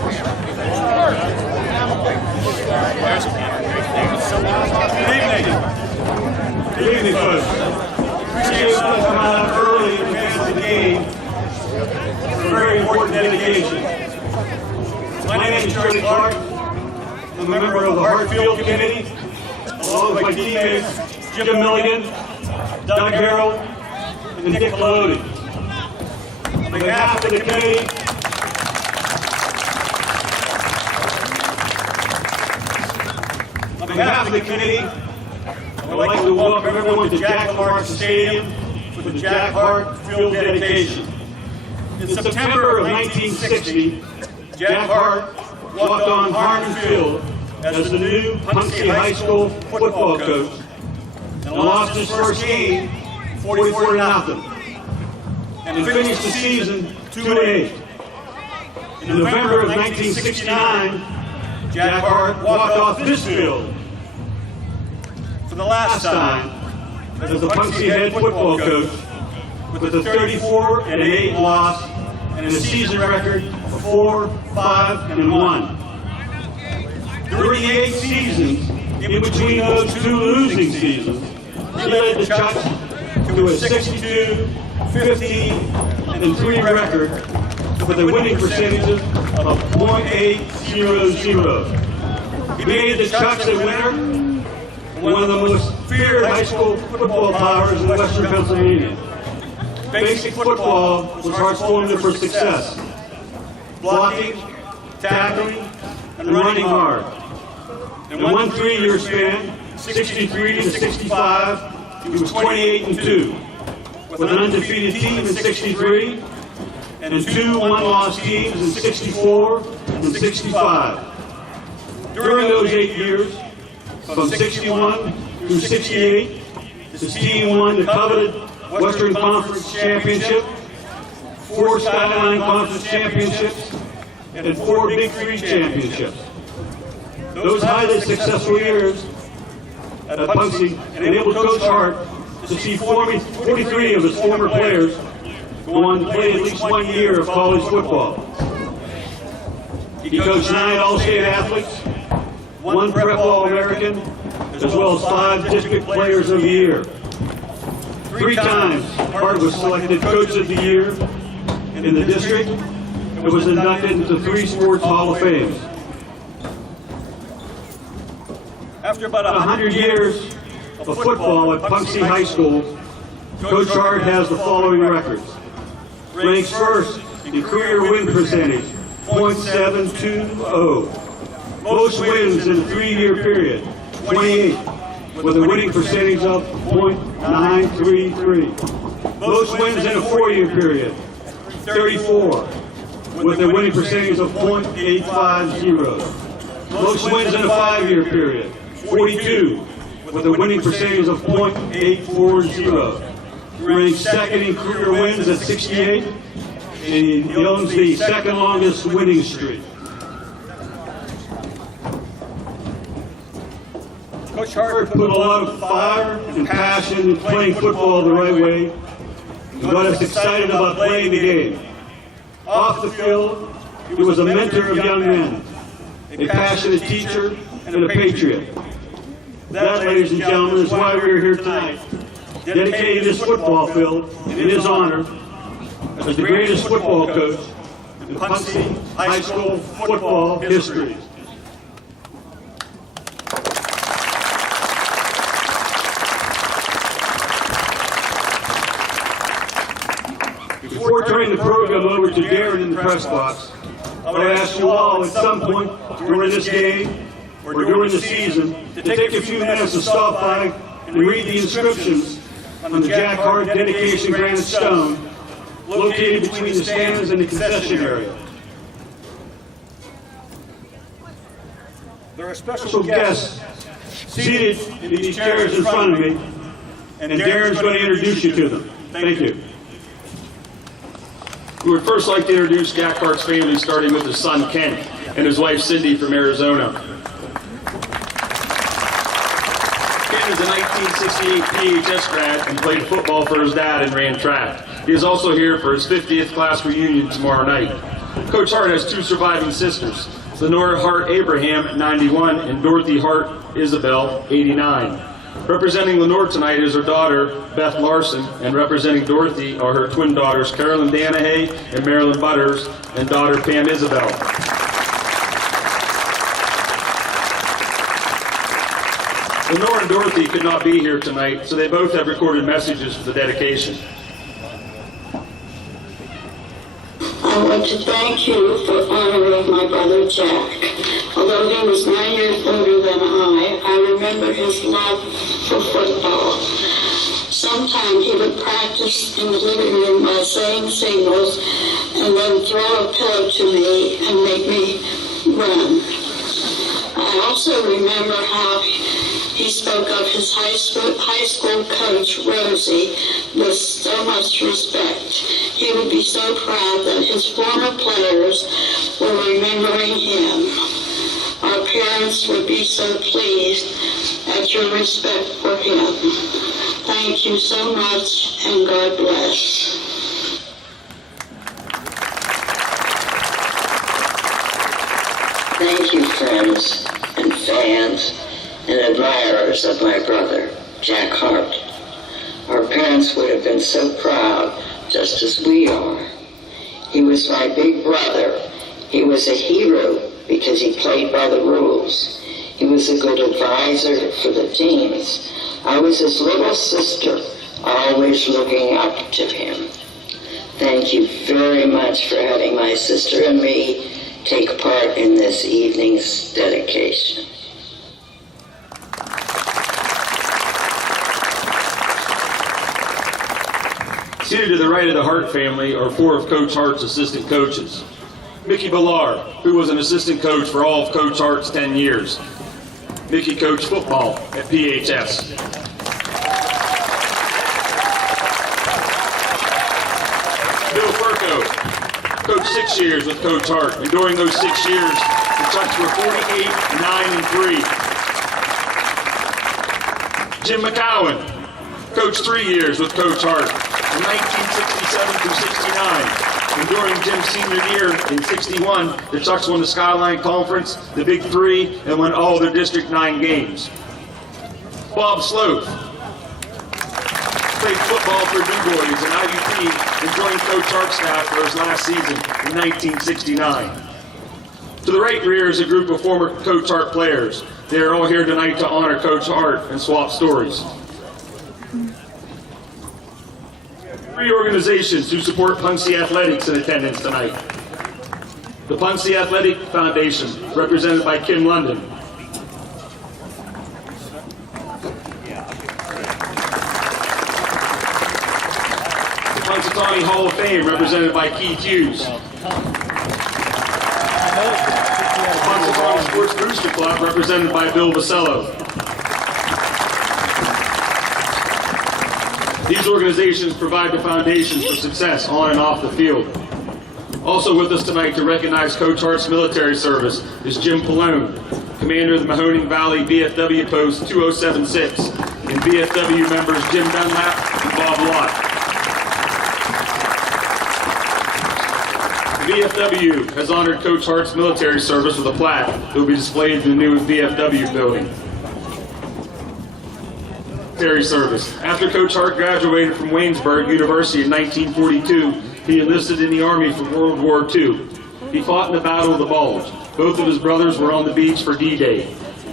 Good evening, folks. Appreciate you coming out early in advance of the game. It's a very important dedication. My name is Hart. I'm a member of the Hart Field Committee, along with my teammates Jim Milligan, Doug Harrell, and Dick Lodi. On behalf of the committee, I'd like to welcome everyone to Jack Hart Stadium for the Jack Hart Field dedication. In September of 1960, Jack Hart walked on Harmon Field as the new Punxsutawney High School football coach and lost his first game 44-0, and finished the season 2-8. In November of 1969, Jack Hart walked off this field for the last time as the Punxsutawney head football coach with a 34-8 loss and a season record of 4-5-1. During the 8 seasons, in between those 2 losing seasons, he led the Chucks to a 62, 15-3 record with a winning percentage of .800. He made the Chucks a winner, one of the most feared high school football powers in Western Pennsylvania. Basic football was Hart's formula for success. Blocking, tackling, and running hard. In one 3-year span, 63 to 65, he was 28-2, with an undefeated team in 63, and 2 one-loss teams in 64 and 65. During those 8 years, from 61 through 68, his team won the coveted Western Conference Championship, 4 Skyline Conference Championships, and 4 Big 3 championships. Those highly successful years at Punxsutawney enabled Coach Hart to see 43 of his former players go on to play at least 1 year of college football. He coached 9 All-State athletes, 1 Prep All-American, as well as 5 District Players of the Year. 3 times, Hart was selected Coach of the Year in the district and was inducted into 3 Sports Hall of Fame. After about 100 years of football at Punxsutawney High School, Coach Hart has the following records. Ranks first in career win percentage, .720. Most wins in a 3-year period, 28, with a winning percentage of .933. Most wins in a 4-year period, 34, with a winning percentage of .850. Most wins in a 5-year period, 42, with a winning percentage of .840. He ranks second in career wins at 68, and he owns the second longest winning streak. Coach Hart put a lot of fire and passion in playing football the right way, and got us excited about playing the game. Off the field, he was a mentor of young men, a passionate teacher, and a patriot. That, ladies and gentlemen, is why we are here tonight, dedicating this football field in his honor as the greatest football coach in Punxsutawney High School football history. Before turning the program over to Darren in the press box, I would ask you all at some point during this game or during the season to take a few minutes to stop by and read the inscriptions on the Jack Hart dedication granite stone located between the stands and the concession area. There are special guests seated in these chairs in front of me, and Darren's going to introduce you to them. Thank you. We would first like to introduce Jack Hart's family, starting with his son Ken and his wife Cindy from Arizona. Ken is a 1968 PHS grad and played football for his dad and ran track. He is also here for his 50th class reunion tomorrow night. Coach Hart has two surviving sisters, Lenora Hart Abraham, 91, and Dorothy Hart Isabel, 89. Representing Lenore tonight is her daughter, Beth Larson, and representing Dorothy are her twin daughters, Carolyn Danahay and Marilyn Butters, and daughter Pam Isabel. Lenore and Dorothy could not be here tonight, so they both have recorded messages for the dedication. I want to thank you for honoring my brother Jack. Although he was 9 years older than I remember his love for football. Sometimes he would practice in the living room by saying signals and then throw a pillow to me and make me run. I also remember how he spoke of his high school coach, Rosie, with so much respect. He would be so proud that his former players were remembering him. Our parents would be so pleased at your respect for him. Thank you so much, and God bless. Thank you, friends and fans and admirers of my brother, Jack Hart. Our parents would have been so proud, just as we are. He was my big brother. He was a hero because he played by the rules. He was a good advisor for the teams. I was his little sister, always looking up to him. Thank you very much for having my sister and me take part in this evening's dedication. Seated to the right of the Hart family are four of Coach Hart's assistant coaches. Mickey Ballard, who was an assistant coach for all of Coach Hart's 10 years. Mickey coached football at PHS. Bill Furco coached 6 years with Coach Hart, and during those 6 years, the Chucks were 48, 9, and 3. Jim McCowan coached 3 years with Coach Hart, from 1967 through 69. And during Jim's senior year in 61, the Chucks won the Skyline Conference, the Big Three, and won all their District 9 games. Bob Sloth played football for Du Bois and IUP and joined Coach Hart's staff for his last season in 1969. To the right rear is a group of former Coach Hart players. They are all here tonight to honor Coach Hart and swap stories. 3 organizations who support Punxsutawney Athletics in attendance tonight. The Punxsutawney Athletic Foundation, represented by Kim London. The Punxsutawney Hall of Fame, represented by Keith Hughes. The Punxsutawney Sports Booster Club, represented by Bill Vasello. These organizations provide the foundations for success on and off the field. Also with us tonight to recognize Coach Hart's military service is Jim Pallone, commander of the Mahoning Valley VFW Post 2076, and VFW members Jim Dunlap and Bob Lott. The VFW has honored Coach Hart's military service with a plaque that will be displayed in the new VFW building. Service. After Coach Hart graduated from Waynesburg University in 1942, he enlisted in the Army for World War II. He fought in the Battle of the Bulge. Both of his brothers were on the beach for D-Day.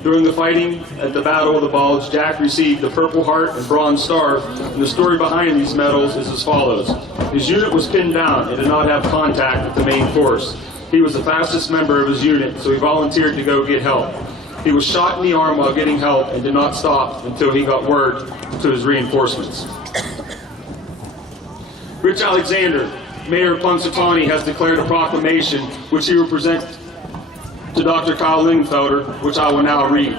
During the fighting at the Battle of the Bulge, Jack received the Purple Heart and Bronze Star, and the story behind these medals is as follows. His unit was pinned down and did not have contact with the main force. He was the fastest member of his unit, so he volunteered to go get help. He was shot in the arm while getting help and did not stop until he got word to his reinforcements. Rich Alexander, Mayor of Punxsutawney, has declared a proclamation which he will present to Dr. Kyle Lingfelder, which I will now read.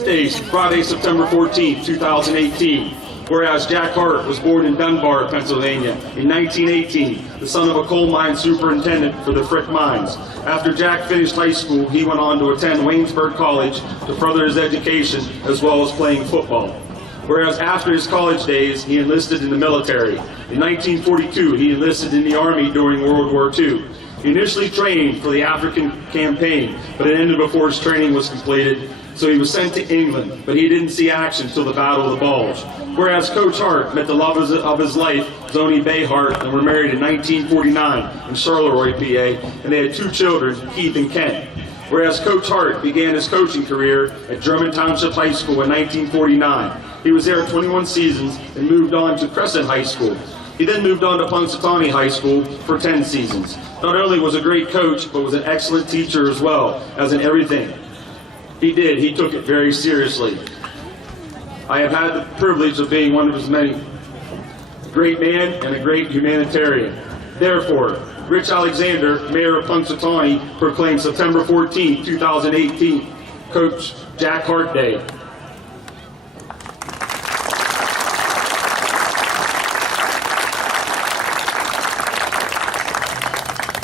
States, Friday, September 14, 2018. Whereas Jack Hart was born in Dunbar, Pennsylvania in 1918, the son of a coal mine superintendent for the Frick Mines. After Jack finished high school, he went on to attend Waynesburg College to further his education as well as playing football. Whereas after his college days, he enlisted in the military. In 1942, he enlisted in the Army during World War II. He initially trained for the African campaign, but it ended before his training was completed, so he was sent to England, but he didn't see action until the Battle of the Bulge. Whereas Coach Hart met the love of his life, Zoni Bay Hart, and were married in 1949 in Charleroi, PA, and they had 2 children, Keith and Kent. Whereas Coach Hart began his coaching career at Drummond Township High School in 1949. He was there 21 seasons and moved on to Crescent High School. He then moved on to Punxsutawney High School for 10 seasons. Not only was a great coach, but was an excellent teacher as well, as in everything he took it very seriously. I have had the privilege of being one of his many. Great man and a great humanitarian. Therefore, Rich Alexander, Mayor of Punxsutawney, proclaimed September 14, 2018, Coach Jack Hart Day.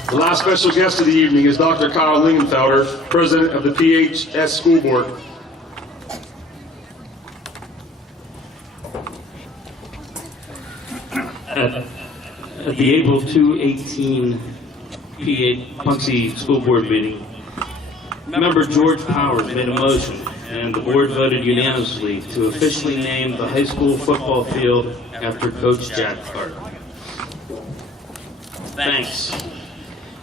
The last special guest of the evening is Dr. Kyle Lingenfelder, President of the PHS School Board. At the April 2018 Punxsutawney School Board meeting, member George Powers made a motion, and the board voted unanimously to officially name the high school football field after Coach Jack Hart. Thanks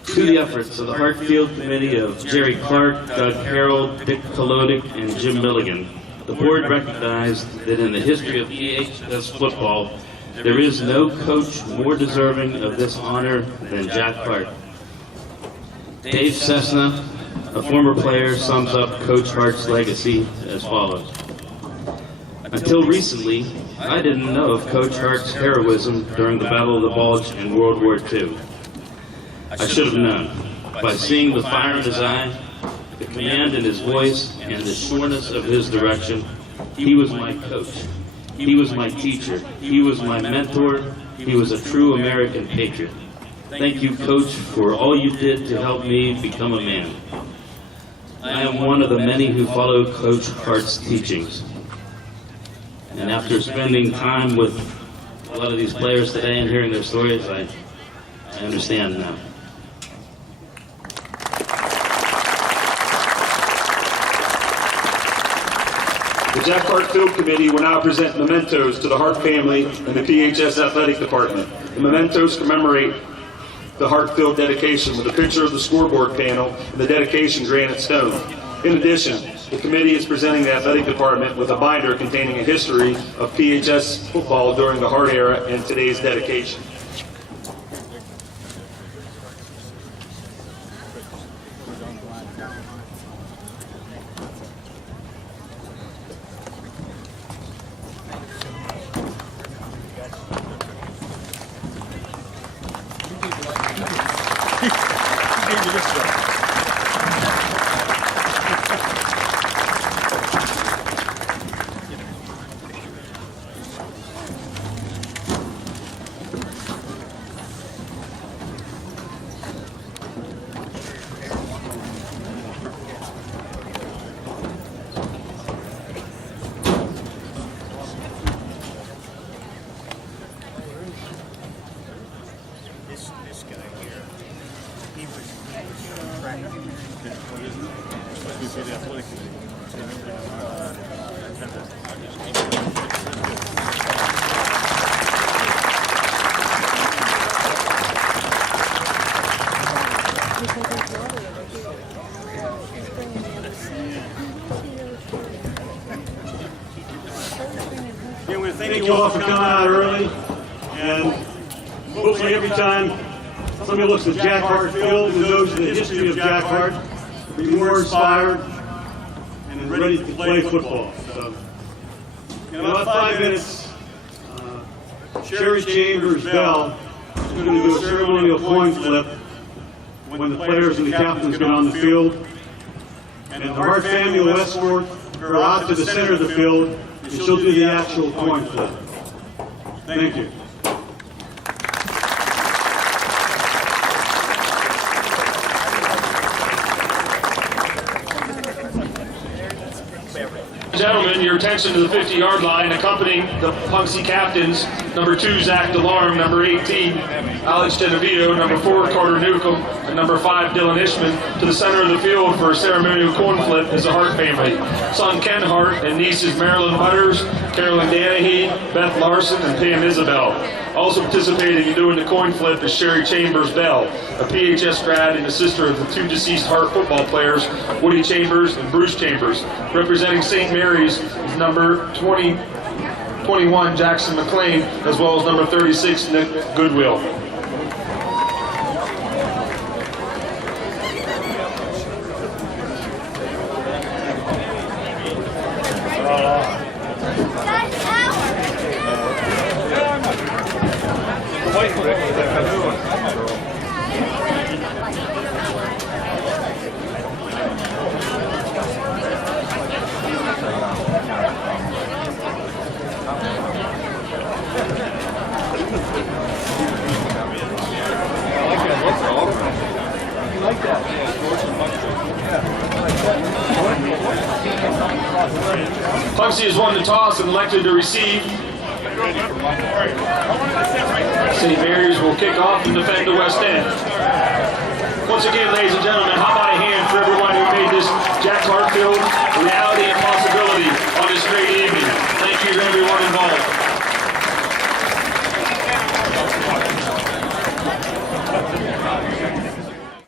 to the efforts of the Hart Field Committee of Jerry Clark, Doug Harrell, Dick Kolodic, and Jim Milligan, the board recognized that in the history of PHS football, there is no coach more deserving of this honor than Jack Hart. Dave Cessna, a former player, sums up Coach Hart's legacy as follows. Until recently, I didn't know of Coach Hart's heroism during the Battle of the Bulge in World War II. I should have known. By seeing the fire in his eye, the command in his voice, and the sureness of his direction, he was my coach. He was my teacher. He was my mentor. He was a true American patriot. Thank you, Coach, for all you did to help me become a man. I am one of the many who follow Coach Hart's teachings. And after spending time with a lot of these players today and hearing their stories, I understand now. The Jack Hart Field Committee will now present mementos to the Hart family and the PHS Athletic Department. The mementos commemorate the Hart Field dedication with a picture of the scoreboard panel and the dedication granite stone. In addition, the committee is presenting the Athletic Department with a binder containing a history of PHS football during the Hart era and today's dedication. This guy here, he was Thank you all for coming out early, and hopefully every time somebody looks at Jack Hart Field and knows the history of Jack Hart, be more inspired and ready to play football. So, in about 5 minutes, Sherry Chambers Bell is going to do a ceremonial coin flip when the players and the captains get on the field, and the Hart family will escort her out to the center of the field, and she'll do the actual coin flip. Thank you. Gentlemen, your attention to the 50-yard line, accompanying the Punxsutawney captains Number 2, Zach Delarme. Number 18, Alex Genovio. Number 4, Carter Newcomb. And number 5, Dylan Ishman. To the center of the field for a ceremonial coin flip is the Hart family. Son Ken Hart and nieces Marilyn Butters, Carolyn Danahy, Beth Larson, and Pam Isabel. Also participating in doing the coin flip is Sherry Chambers Bell, a PHS grad and the sister of the 2 deceased Hart football players, Woody Chambers and Bruce Chambers. Representing St. Mary's is number 21, Jackson McLean, as well as number 36, Nick Goodwill. Clemson has won the toss and elected to receive. St. Mary's will kick off and defend the West End. Once again, ladies and gentlemen,